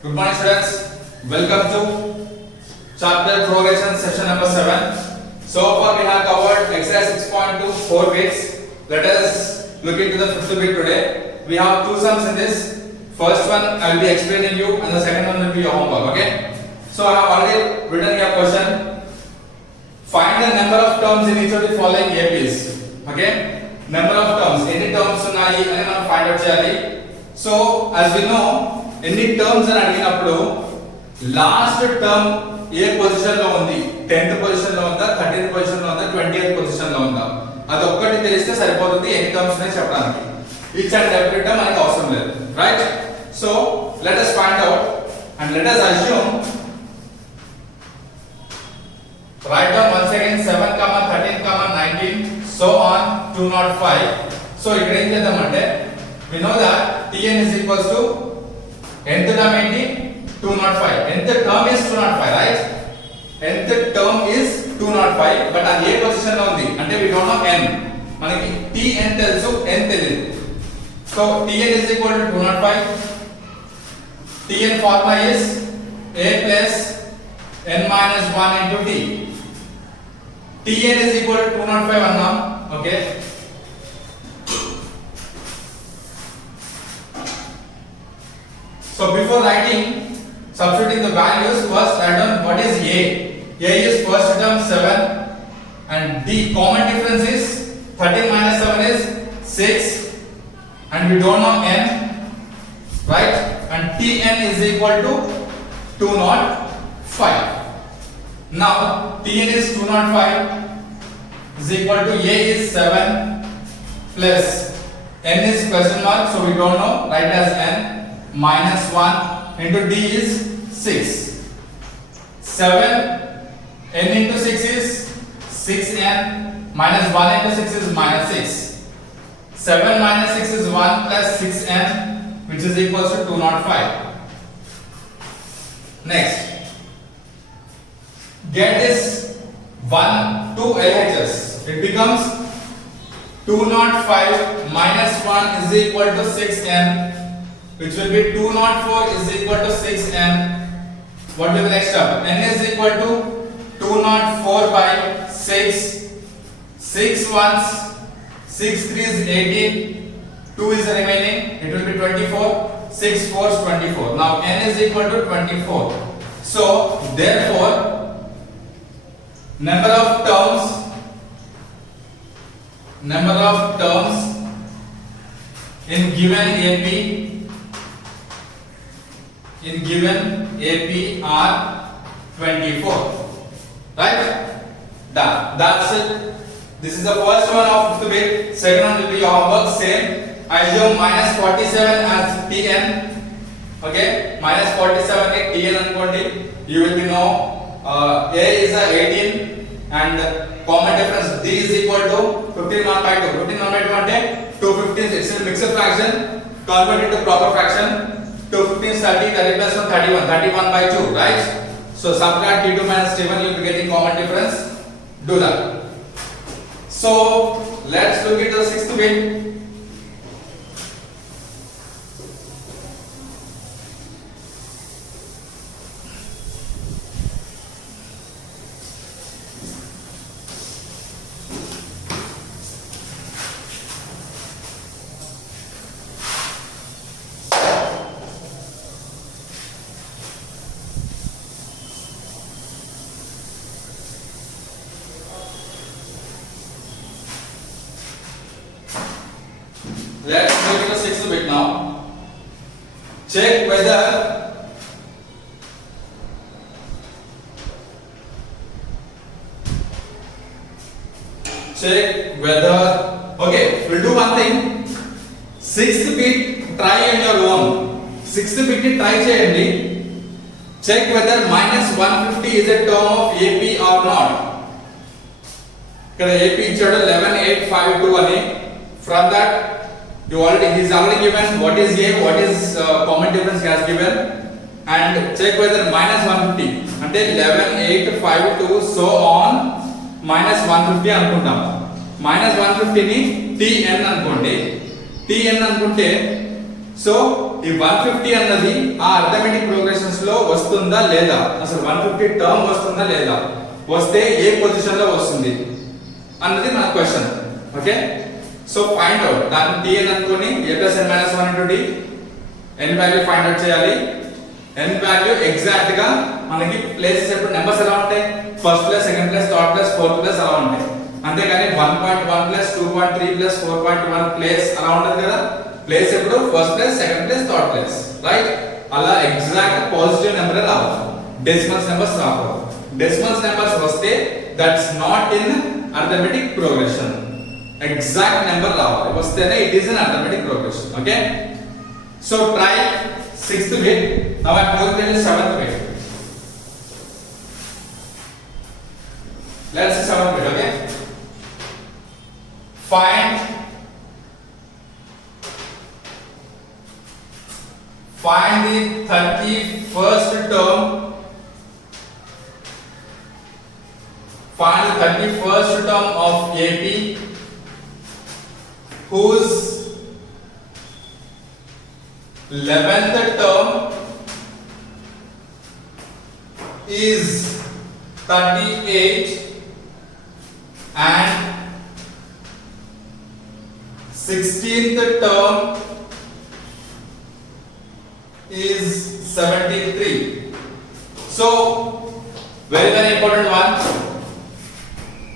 Good morning students, welcome to chapter progression session number 7. So far we have covered exercise 6.2 4 bits. Let us look into the fifth bit today. We have two sums in this. First one I will be explaining you and the second one will be your homework, okay? So I have already written here question. Find the number of terms in each of the following APs, okay? Number of terms, any terms ఉన్నాయి అని మనం find out చేయాలి. So as we know, ఎన్ని terms అని అడిగినప్పుడు last term ఏ position లో ఉంది, 10th position లో ఉందా, 13th పొజిషన్ లో ఉందా, 20th పొజిషన్ లో ఉందా, అది ఒక్కటి తెలిస్తే సరిపోతుంది ఎన్ని టర్మ్స్ ఉన్నాయి చెప్పడానికి. ఈచ్ అండ్ ఎవ్రీ టర్మ్ మనకి అవసరం లేదు, right? So let us find out and let us assume, write down once again 7, 13, 19 so on 205. So ఇక్కడ ఏం చేద్దామంటే we know that Tn is equals to nth term ఏంటి 205, nth term is 205, right? nth term is 205, but అది ఏ position లో ఉంది అంటే we don't know n, మనకి Tn తెలుసు n తెలియదు. So Tn is equal to 205. Tn formula is a plus n minus 1 into t. Tn is equal to 205 అన్నాం, okay? So before writing, substituting the values, first write down what is a. A is first term 7 and the common difference is 13 minus 7 is 6 and we don't know n, right? And Tn is equal to 205. Now Tn is 205 is equal to a is 7 plus n is question mark, so we don't know, write as n minus 1 into d is 6. 7 n into 6 is 6n minus 1 into 6 is minus 6. 7 minus 6 is 1 plus 6n, which is equals to 205. Next, get this 1 2 LHS. It becomes 205 minus 1 is equal to 6n, which will be 204 is equal to 6n. What will be the next step? N is equal to 204 by 6. 6 ones, 6 3 is 18. 2 is remaining. It will be 24. 6 4 is 24. Now n is equal to 24. So therefore, number of terms in given AP are 24, right? Done. That's it. This is the first one of the bit. Second one will be your homework. Same. I assume minus 47 as Tn. Okay, minus 47 is Tn అనుకోండి. You will be know a is a 18 and common difference d is equal to 15 1 by 2. 15 1 by 2 అంటే 215. It's a mixed fraction. Convert it to proper fraction. 2 15 30, 30 plus 1 31, 31 by 2, right? So subtract t2 minus t1, you will be getting common difference. Do that. So let's look at the sixth bit. Let's look at the sixth bit now. Check whether okay, we'll do one thing. Sixth bit try on your own. Sixth bit try cheyandi. Check whether minus 150 is a term of AP or not. Ikkada AP ichadu 11852 ani. From that he's already given what is a, what is common difference he has given, and check whether minus 150 ante 11852 so on minus 150 అనుకుంటాం. minus 150 ని Tn అనుకోండి. Tn అనుకుంటే so ఈ 150 అన్నది ఆ arithmetic progression వస్తుందా లేదా, అసలు 150 టర్మ్ వస్తుందా లేదా, వస్తే ఏ పొజిషన్ లో వస్తుంది అన్నది మన question. Okay, so find out దాన్ని t అని అనుకొని a plus n minus 1 into d n value find out చేయాలి. n వాల్యూ ఎగ్జాక్ట్ గా మనకి ప్లేసెస్ ఎప్పుడు నెంబర్స్ ఎలా ఉంటాయి, first place, second place, third place, fourth place అలా ఉంటాయి. అంతేగాని 1.1 ప్లస్ 2.3 ప్లస్ 4.1 ప్లేస్ అలా ఉండదు కదా. ప్లేస్ ఎప్పుడు first place, second place, third place, right. అలా ఎగ్జాక్ట్ పాజిటివ్ నెంబర్ రావాలి, డెసిమల్స్ నెంబర్స్ రావాలి. డెసిమల్స్ నెంబర్స్ వస్తే that's not in arithmetic progression. Exact number రావాలి, వస్తేనే it is in arithmetic progression. Okay, so try 6th bit. Now I am going to the 7th bit. Let's see 7th bit. Okay, find the 31st term. Find the 31st term of AP whose 11th term is 38 and 16th term is 73. So very very important one.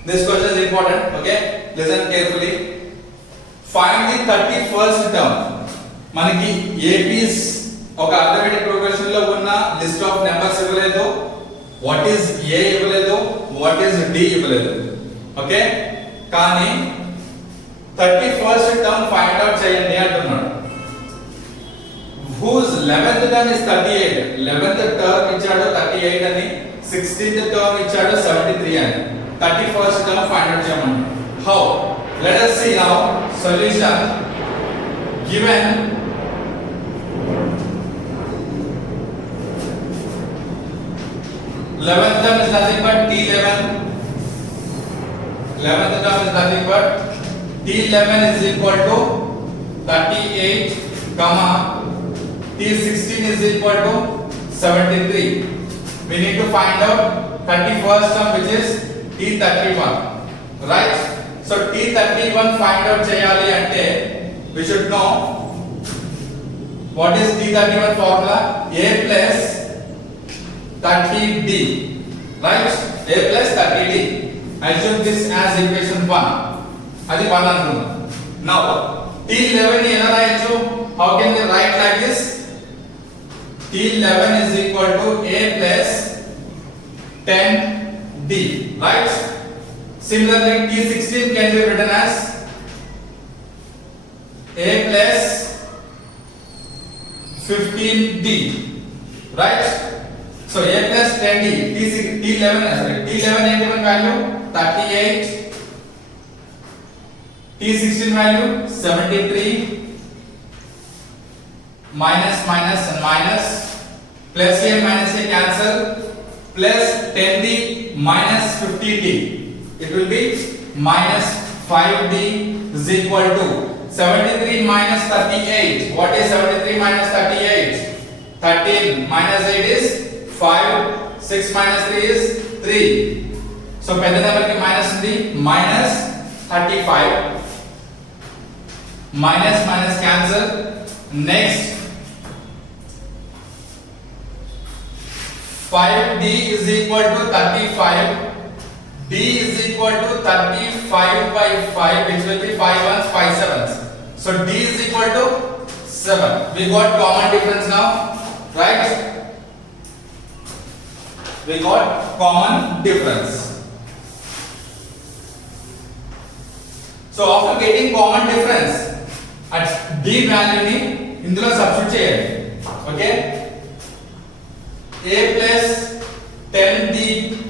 This question is important. Okay, listen carefully. Find the 31st term. మనకి APIs ఒక arithmetic progression లో ఉన్న list of numbers ఇవ్వలేదు, what is a ఇవ్వలేదు, what is D ఇవ్వలేదు. Okay, కానీ 31st term find out చేయండి అంటున్నాడు. whose 11th term is 38. 11th term ఇచ్చాడు 38 అని, 16th టర్మ్ ఇచ్చాడు 73 అని. 31st టర్మ్ ఫైండ్ అవుట్ చేయమని. how? let us see now solution. given 11th term is nothing but t11. 11th term is nothing but t11 is equal to 38 comma t16 is equal to 73. We need to find out 31st term which is t31, right? So t31 find out cheyali ante we should know what is t31 formula. A plus 30d, right? A plus 30d. Assume this as equation 1. Adi 1 anunna. Now t11 ni ela rayachu? How can we write like this? t11 is equal to a plus 10d, right? Similarly t16 can be written as a plus 15d, right? So a plus 10d, t11 ఏంటి మన value 38, t16 value 73, minus minus and minus, plus a minus a cancel, plus 10d minus 50d, it will be minus 5d is equal to 73 minus 38. What is 73 minus 38? 13 minus 8 is 5, 6 minus 3 is 3. So పెద్ద number కి minus ఉంది, minus 35, minus minus cancel. Next 5d is equal to 35. d is equal to 35 by 5, which will be 5 ones 5 sevens. So d is equal to 7. We got common difference now, right? We got common difference. So after getting common difference, at d value ni ఇందులో substitute చేయాలి. Okay, a plus 10d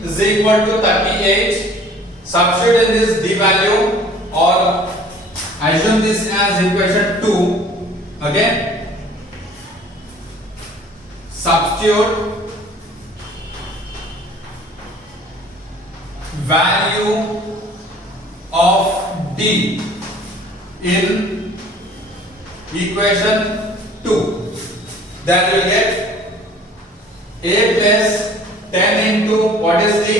is equal to 38. Substitute in this d value or assume this as equation 2. Okay, substitute value of d in equation 2. Then we will get a plus 10 into what is the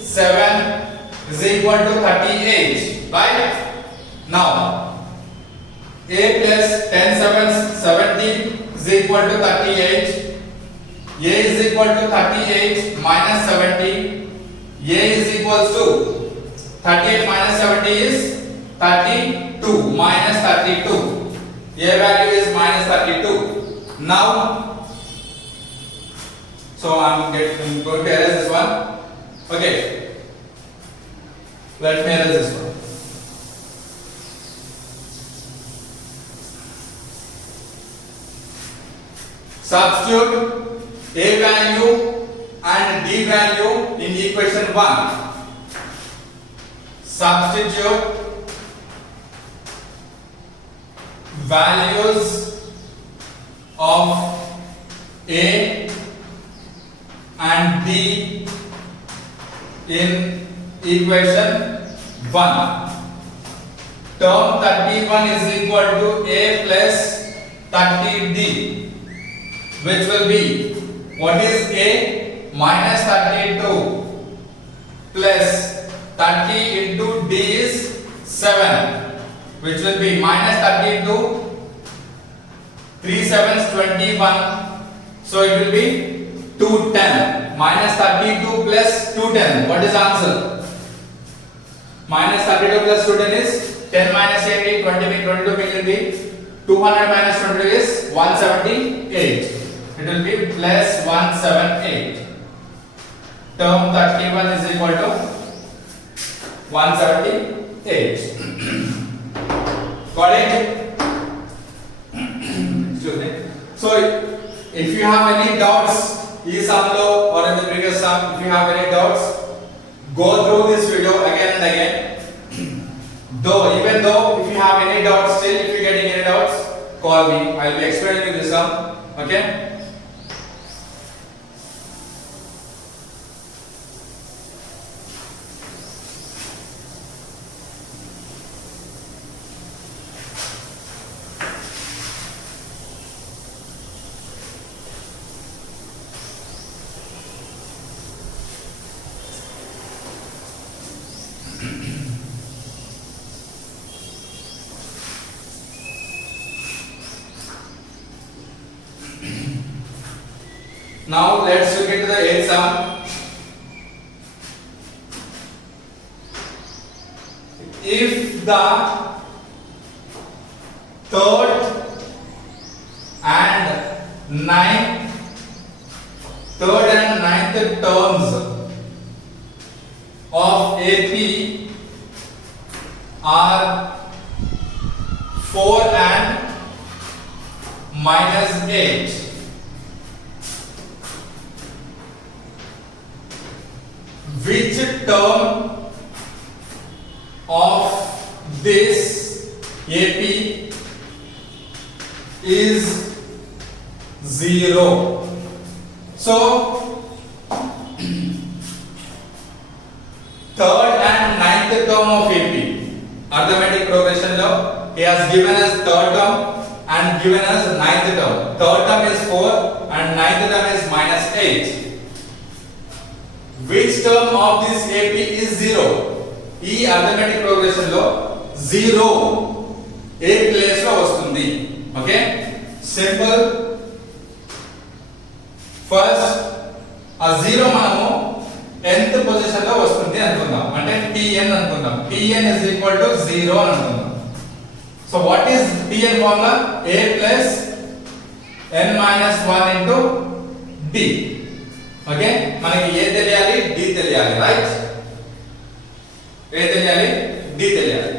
7 is equal to 38, right? Now a plus 10 sevens 70 is equal to 38. A is equal to 38 minus 70. A is equals to 38 minus 70 is 32 minus 32. A value is minus 32. Now, so I'm going to erase this one. Okay, let me erase this one. Substitute a value and d value in equation 1. Substitute values of a and d in equation 1. Term 31 is equal to a plus 30d, which will be, what is a? Minus 32 plus 30 into d is 7, which will be minus 32, 3 sevens 21, so it will be 210. Minus 32 plus 210, what is the answer? Minus 32 plus 210 is 10 minus 80, 20 means 22 will be 200 minus 22 is 178. It will be plus 178. Term 31 is equal to 178. Got it? Excuse me. So if you have any doubts, this sum or in the previous sum, if you have any doubts, go through this video again and again. Even though if you have any doubts, still if you are getting any doubts, call me. I will be explaining you this sum. Okay? Now let's look into the eighth sum. If the third and ninth terms of AP are 4 and minus 8, which term of this AP is 0? So third and ninth term of AP, arithmetic progression law, he has given us third term and given us ninth term. Third term is 4 and ninth term is minus 8. Which term of this AP is 0? ఈ arithmetic progression లో 0 ఏ place లో వస్తుంది? Okay, simple. First ఆ 0 మనము nth position లో వస్తుంది అనుకుందాం, అంటే tn అనుకుందాం. tn is equal to 0 అని అనుకుందాం. So what is tn formula? a plus n minus 1 into d. Okay, మనకి a తెలియాలి, d తెలియాలి, రైట్? a తెలియాలి, d తెలియాలి.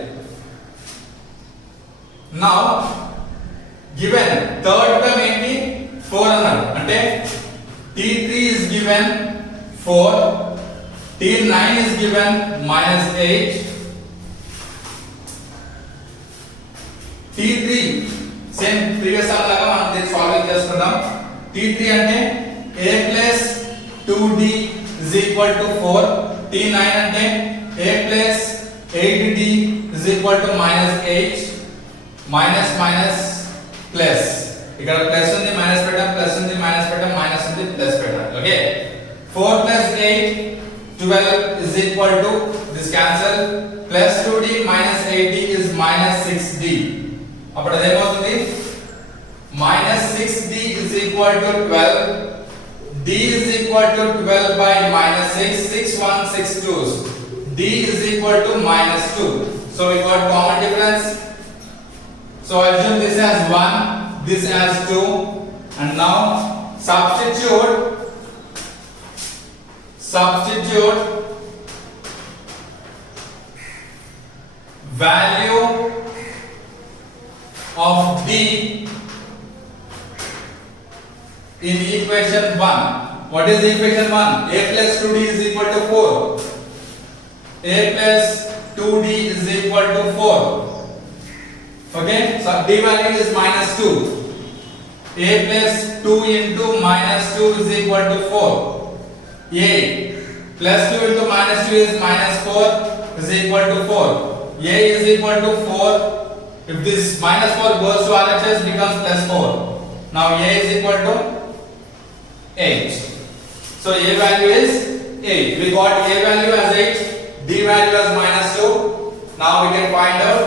నౌ గివెన్ థర్డ్ టర్మ్ ఏంటి? 4 అన్నాడు, అంటే t3 is given 4, t9 is given minus 8, t3 same previous some లాగా మనం దీన్ని సాల్వ్ చేసుకుందాం. t3 అంటే a plus 2d is equal to 4, t9 అంటే a plus 8d is equal to minus 8, minus plus. ఇక్కడ ప్లస్ ఉంది, మైనస్ పెట్టాం, plus ఉంది, మైనస్ పెట్టాం, మైనస్ ఉంది, ప్లస్ పెట్టాం. Okay, 4 plus 8 12 is equal to this cancel plus 2d minus 8d is minus 6d. అప్పుడు అదేమవుతుంది minus 6d is equal to 12. D is equal to 12 by minus 6. 6 1 6 2s. D is equal to minus 2. So we got common difference. So assume this as 1, this as 2, and now substitute value of D in equation 1. What is equation 1? A plus 2D is equal to 4. A plus 2D is equal to 4. Okay, so D value is minus 2. A plus 2 into minus 2 is equal to 4. A plus 2 into minus 2 is minus 4 is equal to 4. A is equal to 4. If this minus 4 goes to RHS becomes plus 4. Now A is equal to 8. So A value is 8. We got A value as 8, D value as minus 2. Now we can find out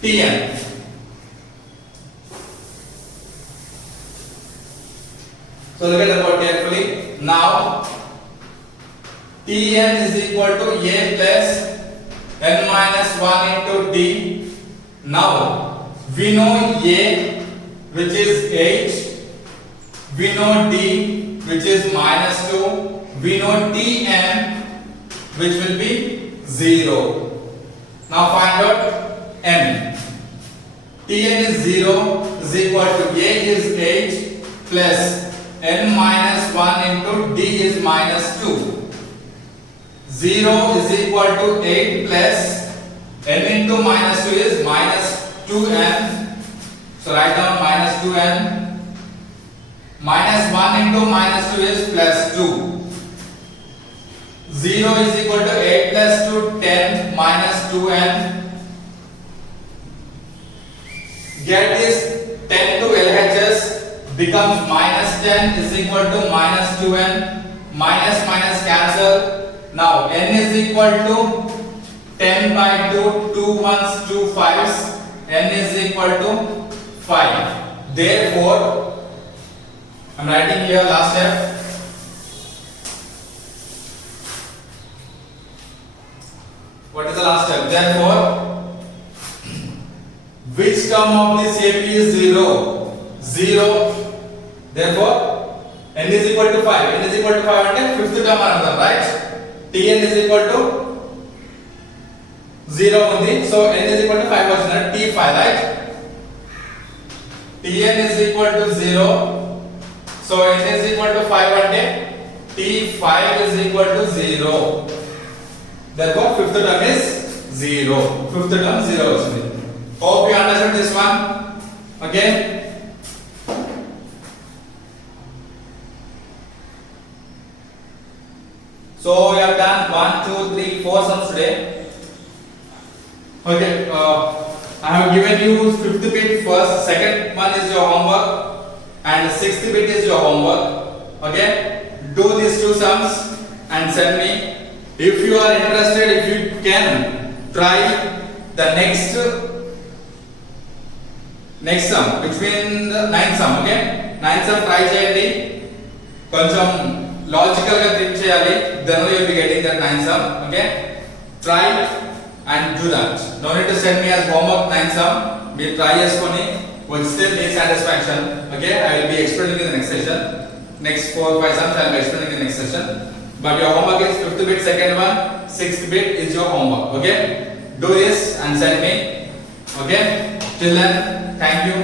Tn. So look at the board carefully. Now Tn is equal to A plus n minus 1 into D. Now we know A, which is 8. We know D, which is minus 2. We know Tn, which will be 0. Now find out n. Tn is 0 is equal to A is 8 plus n minus 1 into D is minus 2. 0 is equal to 8 plus n into minus 2 is minus 2n. So write down minus 2n. Minus 1 into minus 2 is plus 2. 0 is equal to 8 plus 2, 10 minus 2n. Get this 10 to LHS becomes minus 10 is equal to minus 2n. Minus minus cancel. Now n is equal to 10 by 2, 2 ones, 2 5s. N is equal to 5. Therefore, I am writing here last step. What is the last step? Therefore, which term of this AP is 0? 0. Therefore, n is equal to 5. N is equal to 5 అంటే fifth term another, right? Tn is equal to 0 ఉంది. So n is equal to 5 వచ్చింది. T5, right? Tn is equal to 0. So n is equal to 5 అంటే T5 is equal to 0. Therefore fifth term is 0. Fifth term 0 వచ్చింది. Hope you understood this one. Okay. So we have done 1, 2, 3, 4 sums today. Okay. I have given you fifth bit first. Second one is your homework. And sixth bit is your homework. Okay, do these two sums and send me. If you are interested, if you can try the next sum, which means the ninth sum. Okay, ninth sum try cheyandi, koncham logical ga think cheyali, then you will be getting that ninth sum. Okay, try and do that. No need to send me as homework ninth sum. We try cheskoni will still make satisfaction. Okay, I will be explaining in the next session. Next 4 or 5 sums I will be explaining in the next session. But your homework is fifth bit, second one, sixth bit is your homework. Okay, do this and send me. Okay, till then, thank you.